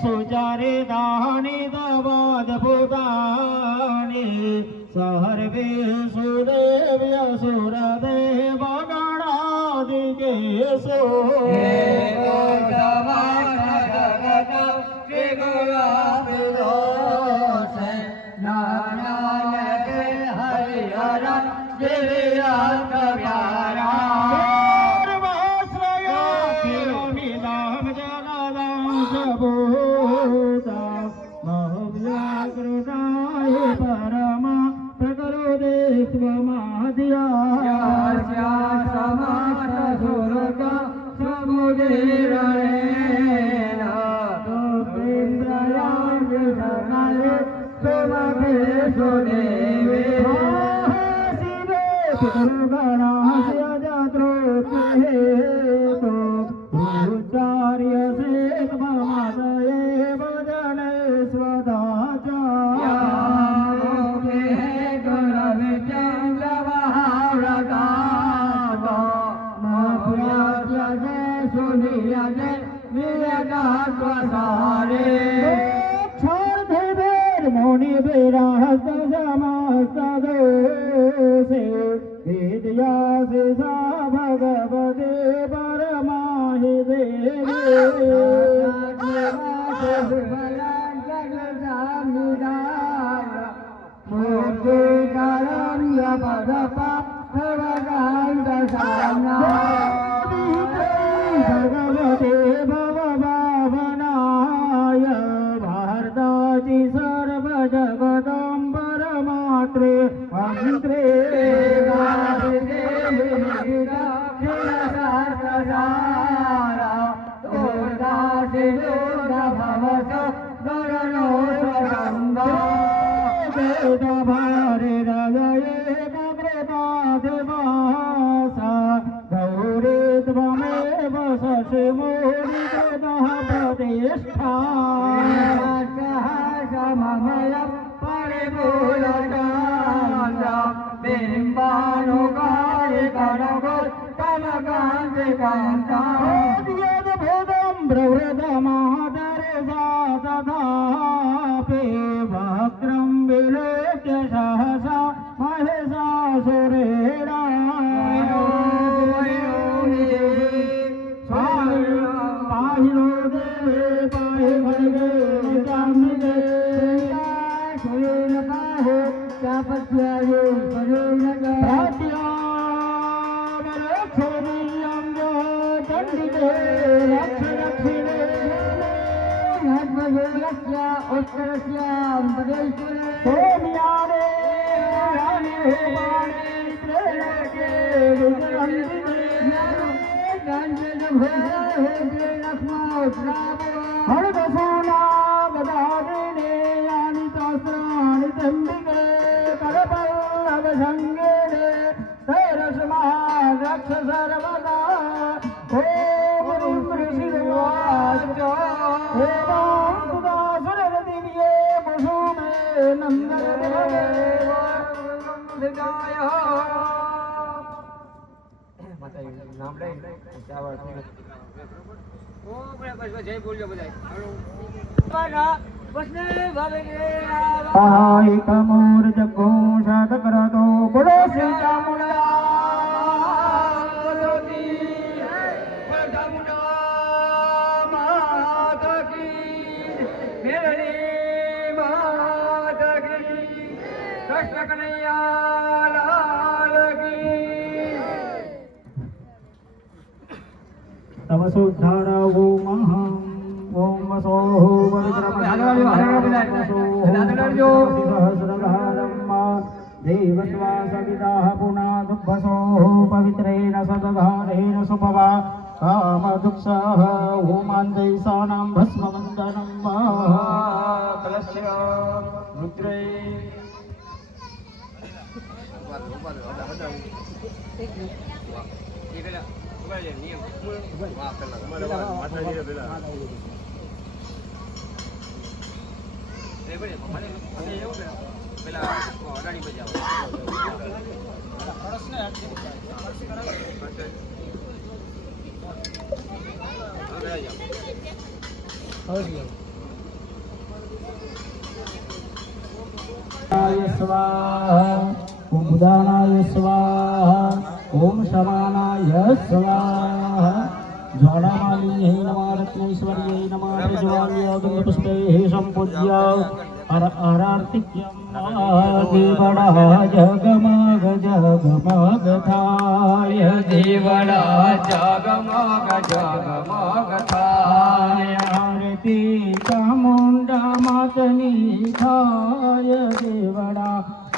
सुजारे दानी दबाद भूतानी सर्वे सुदेव्य सुरदेव गणादिकेशो भगवते परमाहि भगवते भवभावनाय भारताची सर्व जगदम्बरमात्रे मंत्रे भारे हृदये भद्रतादिवासा गौरी त्वमेव शशिमूलितः प्रतिष्ठा सममय परिपूलकान्ता बिम्बानुकारि कनकोत्तमकान्तिकान्ता यद्भुतं प्रवृतमादरे सा तथापि वक्त्रं विलोक्य सहसा महिषासुरेणा पाहिरो देवे पाहि भगे कामिके सुरेण पाहि चापत्याये परेण प्रात्यावरक्षरीयं चण्डिके रक्ष रक्षिणे नद्मगोलस्य उत्तरस्यां पदेश्वरे सोम्याने राणे वाणे त्रेणके विजयन्तिने हरदसूना गदादिने यानि सहस्राणि चण्डिके करपल्लवसङ्गेने तैरसमारक्ष सर्वदा ॐ ऋषिर्वाच एवं सुदासुरदिव्ये कुसुमे नन्दनदेव नाम ले क्या बात है ओ बस जय बोलियो बजाय बना बसने भावे के आय कमोर जगो साध करतो बोलो श्री चामुंडा बोलोती चामुंडा माता की मेरी माता की कृष्ण कन्हैया लाल की तमसोद्धार ओम अहं ओम वसोः सहस्रधारम् देवद्वासविदाः पुनादुभसोः पवित्रेण सदधारेण सुभवा कामदुःखः ओमान्दैसानां भस्मवन्दनं कलस्य रुद्रै स्वाहा ओम उदानाय स्वाहा ओम शमानाय स्वाहा ज्वालामालिन्यै नमः रत्नैश्वर्यै नमः प्रज्वाल्योऽग्निपुष्पैः सम्पूज्य देवड़ा जगमग जगमग थाय देवड़ा जगमग जगमग थाय आरती चामुंडा मातनी थाय देवड़ा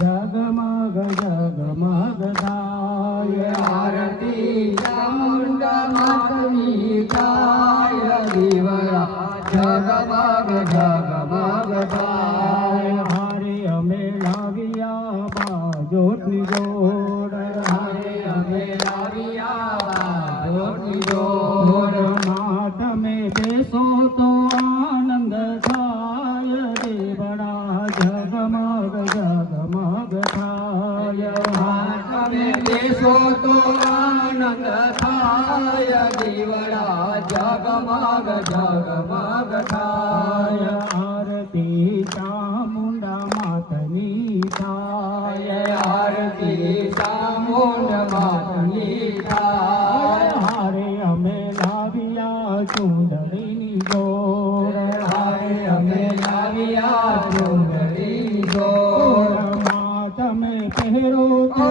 जगमग जगमग थाय आरती चामुंडा मातनी थाय देवड़ा जगमग जगमग थाय हरे अमे लाविया बाजोटनी जोड़ हरे अमे लाविया बाजोटनी जोड़ मात में बेसो तो आनंद थाय देवड़ा जगमग जगमग थाय मात में बेसो तो आनंद थाय देवड़ा जगमग जगमग थाय आरती चामुंडा मातनी थाय आरती चामुंडा मातनी थाय हारे अमे लाविया चुंदड़ी जोड़ हारे अमे लाविया चुंदड़ी जोड़ मात में पहरो तो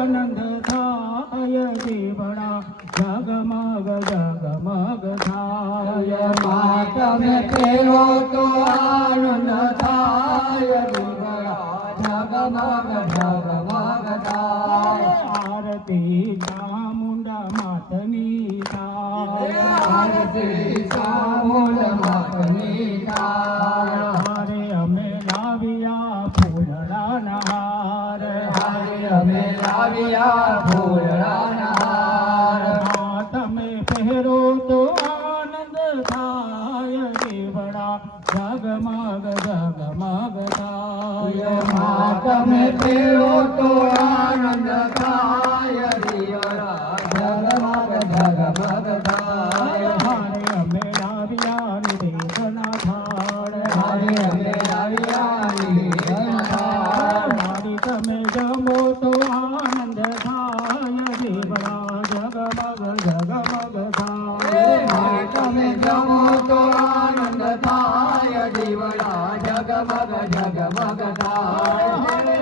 आनंद थाय देवड़ा जगमग जगमग थाय मात में पहरो तो आनंद थाय देवड़ा जगमग जगमग थाय आरती चामुंडा मातनी थाय आरती चामुंडा मातनी थाय हरे अमे लाविया फूलड़ा नहार हरे अमे लाविया फूलड़ा नहार मात में पहरो तो आनंद थाय देवड़ा जगमग जगमग थाय मात में पहरो तो आनंद थाय देवड़ा जगमग जगमग थाय हरे अमे लाविया निवेदना थाळ हरे अमे लाविया निवेदना थाळ मारी तमे जमो तो आनंद थाय देवड़ा जगमग जगमग थाय मारी तमे जमो तो आनंद थाय देवड़ा जगमग जगमग थाय हरे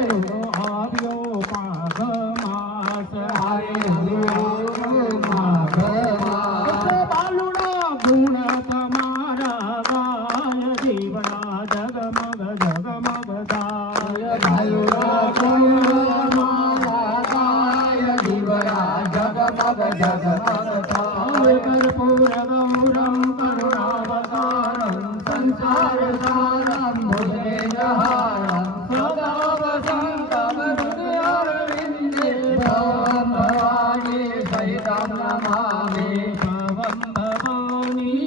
આવ્યો માઘ માસ હરે માઘ માસ બાલુડા ગુણ તમારા ગાય દેવડા જગમગ જગમગ ગાય બાલુડા ગુણ તમારા ગાય દેવડા જગમગ જગમગ ગાય કર્પૂર ગૌરમ કરુણાવતારમ સંસાર સારમ ભુજગેન્દ્રહારમ સદા વસંતમ હૃદયારવિંદે ભવમ ભવાની સહિતમ નમામિ ભવમ ભવાની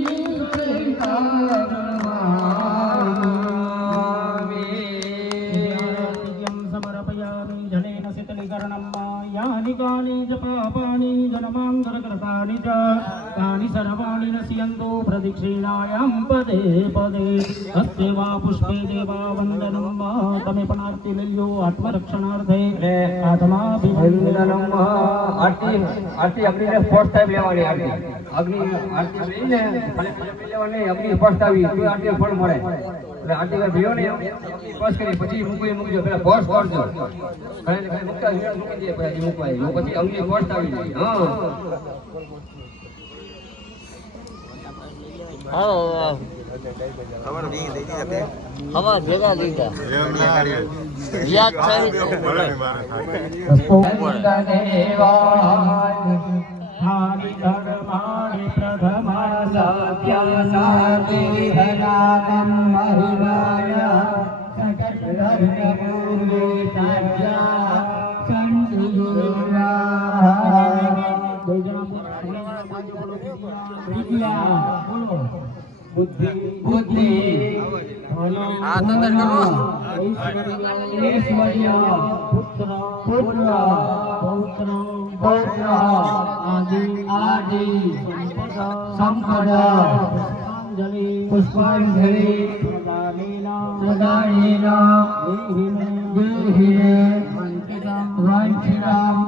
સહિતમ નમામિ યાત્રિક્યં સમર્પયામિ જલેન શીતલીકરણમ यानि कानि च पापानि जन्मान्तरकृतानि च तानि सर्वाणि नश्यन्तु प्रदक्षिणायां पदे पदे अस्य वा पुष्पे देवा वन्दनं वा तमेपणार्ति लल्यो आत्मरक्षणार्थे आत्माभिवन्दनं आरती आरती अग्निने फर्स्ट टाइम लेवानी आरती अग्नि आरती लईने लेवानी अग्नि फर्स्ट टाइम तो आरती फળ મળે એટલે આરતી કઈ ભીઓ નહીં પાસ કરી પછી મૂકજો પેલા ફર્સ્ટ કરજો ઘણા મુકતા મૂકી દે પછી મૂકવાય પછી અગ્નિ ફર્સ્ટ આવી જાય હા हवा जगह दीदा याद चाहिए हानि धर्माणि प्रथमा साध्यासातिहनानं महिमाया सकलधर्मपूर्वे साध्या सन्ति गुरुराः વિદ્યા બોલો બુદ્ધિ બુદ્ધિ આ તંદર કરો ઐશ્વર્ય પુત્ર પુત્ર પૌત્ર પૌત્ર આદિ આદિ સંપદ પુષ્પાંજલિ પ્રદાનેન દેહિને વાંછિતમ